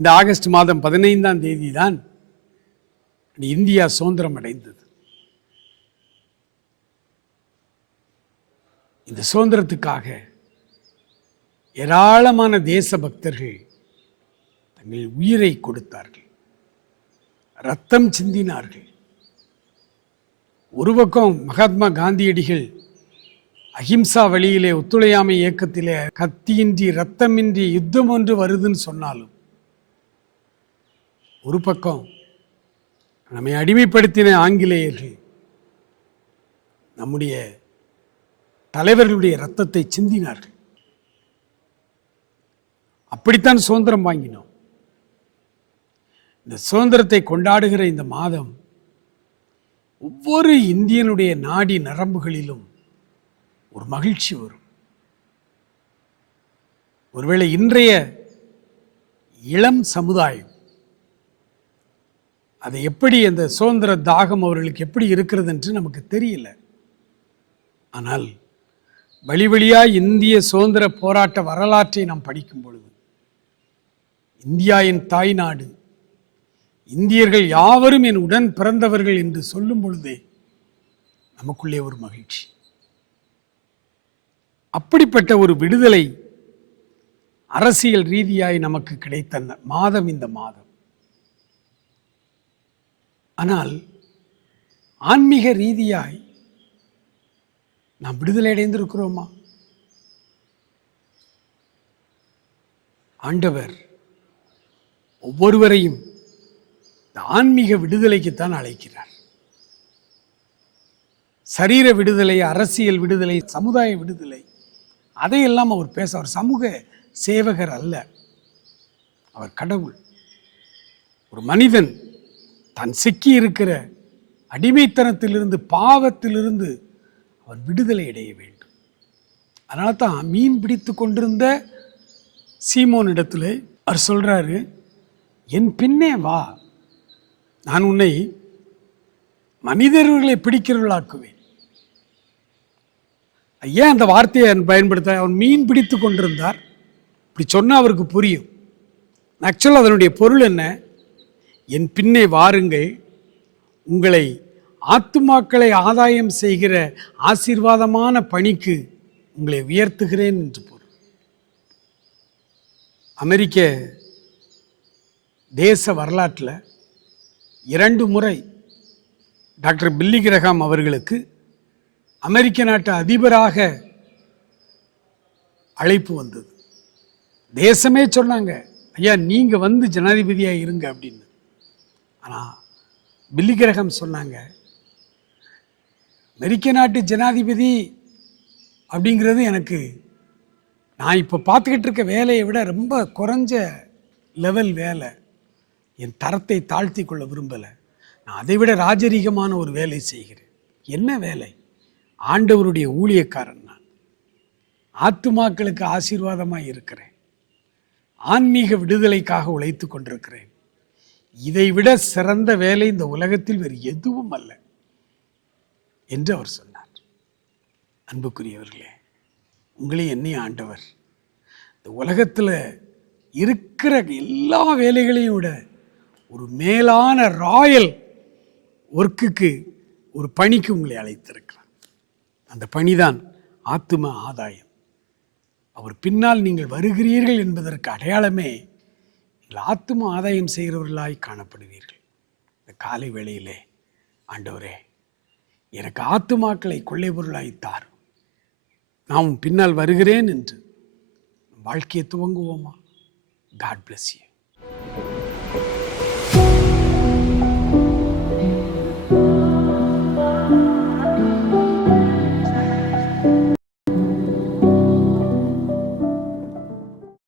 இந்த ஆகஸ்ட் மாதம் 15ஆம் தேதி தான் இந்தியா சுதந்திரம் அடைந்தது. இந்த சுதந்திரத்துக்காக ஏராளமான தேச பக்தர்கள் தங்கள் உயிரை கொடுத்தார்கள், ரத்தம் சிந்தினார்கள். ஒரு பக்கம் மகாத்மா காந்தியடிகள் அஹிம்சா வழியிலே ஒத்துழையாமை இயக்கத்திலே கத்தியின்றி ரத்தமின்றி யுத்தம் ஒன்று வருதுன்னு சொன்னாலும், ஒரு பக்கம் நம்மை அடிமைப்படுத்தின ஆங்கிலேயர்கள் நம்முடைய தலைவர்களுடைய ரத்தத்தை சிந்தினார்கள். அப்படித்தான் சுதந்திரம் வாங்கினோம். இந்த சுதந்திரத்தை கொண்டாடுகிற இந்த மாதம் ஒவ்வொரு இந்தியனுடைய நாடி நரம்புகளிலும் ஒரு மகிழ்ச்சி வரும். ஒருவேளை இன்றைய இளம் சமுதாயம் அதை எப்படி, அந்த சுதந்திர தாகம் அவர்களுக்கு எப்படி இருக்கிறது என்று நமக்கு தெரியல. ஆனால் வழி வழியாய் இந்திய சுதந்திர போராட்ட வரலாற்றை நாம் படிக்கும் பொழுது, இந்தியா என் தாய் நாடு, இந்தியர்கள் யாவரும் என் உடன் பிறந்தவர்கள் என்று சொல்லும் பொழுதே நமக்குள்ளே ஒரு மகிழ்ச்சி. அப்படிப்பட்ட ஒரு விடுதலை அரசியல் ரீதியாய் நமக்கு கிடைத்த மாதம் இந்த மாதம். ஆனால் ஆன்மீக ரீதியாய் நாம் விடுதலை அடைந்திருக்கிறோமா? ஆண்டவர் ஒவ்வொருவரையும் இந்த ஆன்மீக விடுதலைக்குத்தான் அழைக்கிறார். சரீர விடுதலை, அரசியல் விடுதலை, சமுதாய விடுதலை, அதையெல்லாம் அவர் பேச, அவர் சமூக சேவகர் அல்ல, அவர் கடவுள். ஒரு மனிதன் தான் சிக்கி இருக்கிற அடிமைத்தனத்திலிருந்து, பாவத்திலிருந்து அவன் விடுதலை அடைய வேண்டும். அதனால தான் மீன் பிடித்து கொண்டிருந்த சீமோன் இடத்துல அவர் சொல்றாரு, என் பின்னே வா, நான் உன்னை மனிதர்களை பிடிக்கிறவர்களாக்குவேன். ஏன் அந்த வார்த்தையை பயன்படுத்த? அவன் மீன் பிடித்து கொண்டிருந்தார். இப்படி சொன்னால் அவருக்கு புரியும். ஆக்சுவலாக அதனுடைய பொருள் என்ன? என் பின்னே வாருங்கள், உங்களை ஆத்துமாக்களை ஆதாயம் செய்கிற ஆசீர்வாதமான பணிக்கு உங்களை உயர்த்துகிறேன் என்று பொருள். அமெரிக்க தேச வரலாற்றில் 2 முறை டாக்டர் பில்லி கிரஹாம் அவர்களுக்கு அமெரிக்க நாட்டு அதிபராக அழைப்பு வந்தது. தேசமே சொன்னாங்க, ஐயா நீங்க வந்து ஜனாதிபதியாக இருங்க அப்படின்னு. ஆனால் பில்லி கிரஹாம் சொன்னாங்க, அமெரிக்க நாட்டு ஜனாதிபதி அப்படிங்கிறது எனக்கு, நான் இப்போ பார்த்துக்கிட்டு இருக்க வேலையை விட ரொம்ப குறைஞ்ச லெவல் வேலை, என் தரத்தை தாழ்த்தி கொள்ள விரும்பலை, நான் அதை விட ராஜரீகமான ஒரு வேலை செய்கிறேன். என்ன வேலை? ஆண்டவருடைய ஊழியக்காரன் நான், ஆத்துமாக்களுக்கு ஆசீர்வாதமாக இருக்கிறேன், ஆன்மீக விடுதலைக்காக உழைத்து கொண்டிருக்கிறேன். இதை விட சிறந்த வேலை இந்த உலகத்தில் வேறு எதுவும் அல்ல என்று அவர் சொன்னார். அன்புக்குரியவர்களே, உங்களையும் என்னையும் ஆண்டவர் இந்த உலகத்தில் இருக்கிற எல்லா வேலைகளையும் விட ஒரு மேலான ராயல் ஒர்க்குக்கு, ஒரு பணிக்கு உங்களை அழைத்திருக்கிறார். அந்த பணிதான் ஆத்தும ஆதாயம். அவர் பின்னால் நீங்கள் வருகிறீர்கள் என்பதற்கு அடையாளமே நீங்கள் ஆத்தும ஆதாயம் செய்கிறவர்களாய் காணப்படுவீர்கள். இந்த காலை வேளையிலே, ஆண்டவரே எனக்கு ஆத்துமாக்களை கொள்ளை பொருளாய் தாரும், நான் பின்னால் வருகிறேன் என்று வாழ்க்கையை துவங்குவோமா? God bless you.